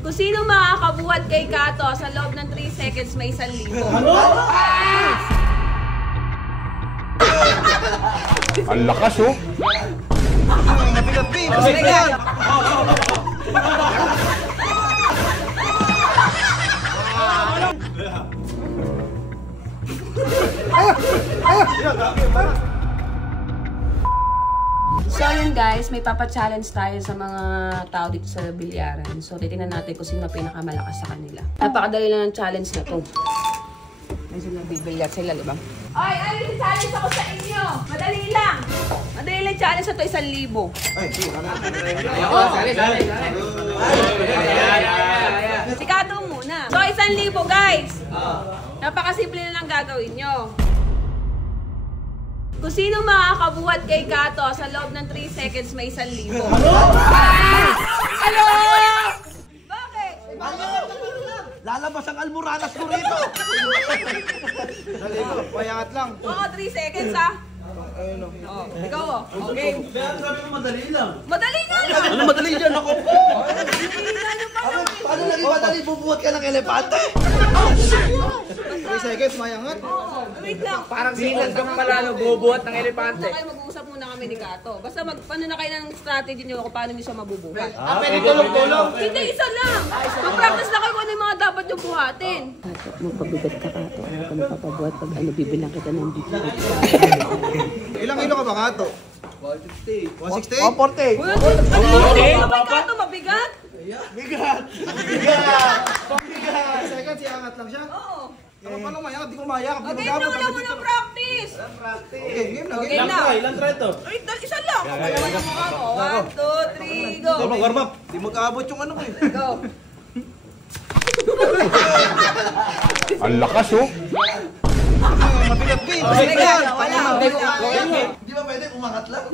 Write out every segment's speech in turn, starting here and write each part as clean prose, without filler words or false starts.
Kung sino makakabuhat kay Kato sa loob ng 3 seconds may 1,000. Ano? Ang lakas oh. Mabigat B. Mabigat. So yun guys, may papa-challenge tayo sa mga tao dito sa bilyaran. So titingnan natin kung sino pinakamalakas sa kanila. Napakadali lang ng challenge na to. May sila bibilyar sila, di ba? Ay, yung challenge ako sa inyo! Madali lang! Madali lang challenge na to, 1,000. Ay, Si Kato muna. So 1,000 guys! Napakasimple na lang gagawin nyo. Kung sino makakabuhat kay Kato sa loob ng 3 seconds may 1,000. Ano? Bakit? lalabas ang almoranas ko rito. Dali ko, payangat lang. Oo, 3 seconds ha. Ayun o. Oh, ikaw o. Okay. Kaya sabi mo madali lang. Madali nga lang. Ano madali dyan? Ako po. Paano naging madali? Bubuhat ka ng elepante? 3 seconds, mayangat. Oo, wait lang. Parang sinas kang malalo, bubuhat ng elepante. Kayo mag-uusap muna kami ni Kato. Basta paano na kayo ng strategy niyo kung paano niyo siya mabubuhat. Pwede tulong-tulong. Hindi, isa lang. Mag-practice na kayo kung ano yung mga dapat niyo buhatin. Kato, magpabigat ka, Kato. Ayaw ka mapapabuhat pag bibilang kita ng bibigat. Ilang kilo ka ba, Kato? 160. 160? 140. Ano ba Kato? Mabigat? Bigat! Bigat! Bigat! Seconds, iangat lang siya? Oo. Ako paano mayangat? Di ko mayangat. Okay na, wala mo ng practice. Okay, game na. Okay na. Ilan try to? Ay, isa lang. Kapala mo ng mukha mo. 1, 2, 3, go. Warm up. Di magkaabot yung ano ko eh. Go. Ang lakas oh. Mabigat B. Wala. Di ba pwede umangat lang?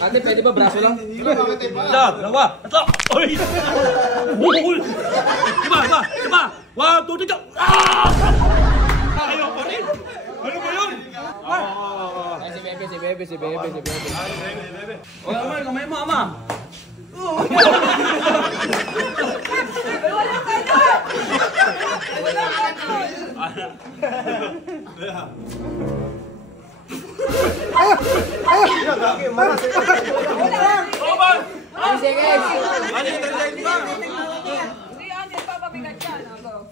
Ate, pwede ba braso lang? Di ba bakit eh? dalawa, tatlo, oy! Bukul! Diba? 1, 2, 3, ah! Ayaw pa rin! Ano ba yun? Si Bebe. O, amay, kamay mo, ama! Wala ka na. Wala ka na. Oban! Hindi, Angel, papabigat yan. Go.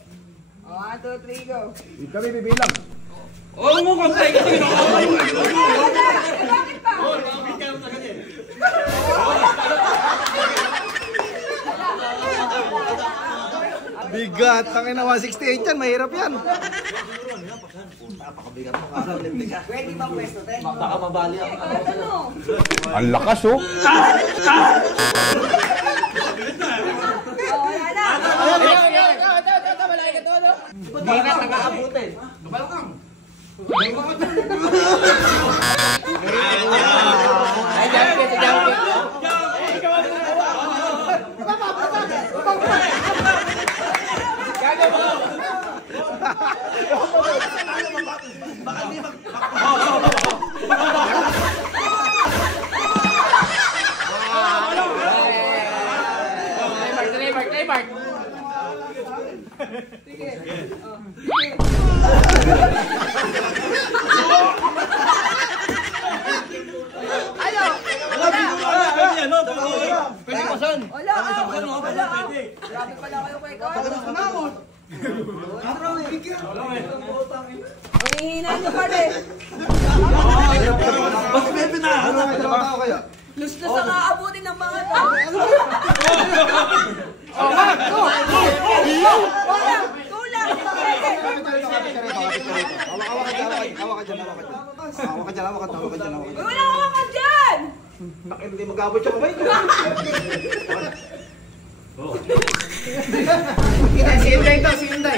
1, 2, 3, go. Kami bibilang. Oo mo, kontay kasi kinakabayo! Bakit pa? Bigat. Tangin na 168 yan. Mahirap yan. Baka mabali ako. Ano? Ang lakas oh. Wala na. Hindi na nakaabutin. Ay, jumping. Trademark. Pwede pa saan? Wala. Grabe pala kayo kay Kato. Hihina nyo pa rin. Ba't may pinahan? Dalawang tao kaya? Lustos ang aabutin ng mga tao. Kulang. Wala ka dyan. Hindi mag-abot yung kamay ko. Si Inday to, si Inday.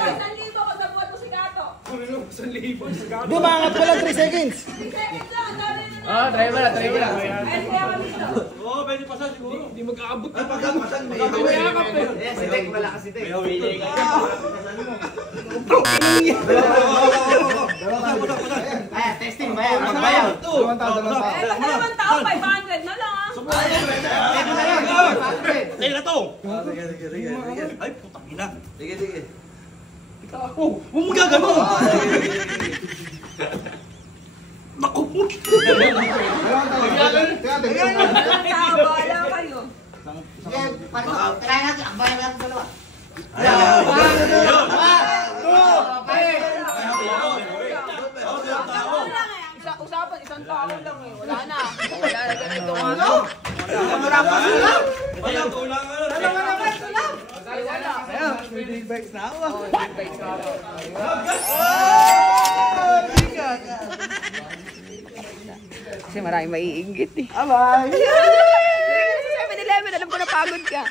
Sanlibo ko sa buhat mo si Kato. Di, maangat ko lang 3 seconds. 3 seconds lang. Try mo lang. Ay, kaya kami ito. Oo, pwede pa saan siguro. Hindi mag-aabot. Ay, pagkakasan may Testing ba yan? Dalawang tao. Eh, pag dalawang tao, 500 na lang ah. Tayo na to. Sige. Ay, putang ina. Sige. Oh, huwag mo gagano. Naku po. Usapan, isang tao lang eh. Wala na. Wala na ganito ano. Kasi maraming maiinggit eh. Bye! Sa 7-Eleven, alam ko na pagod ka.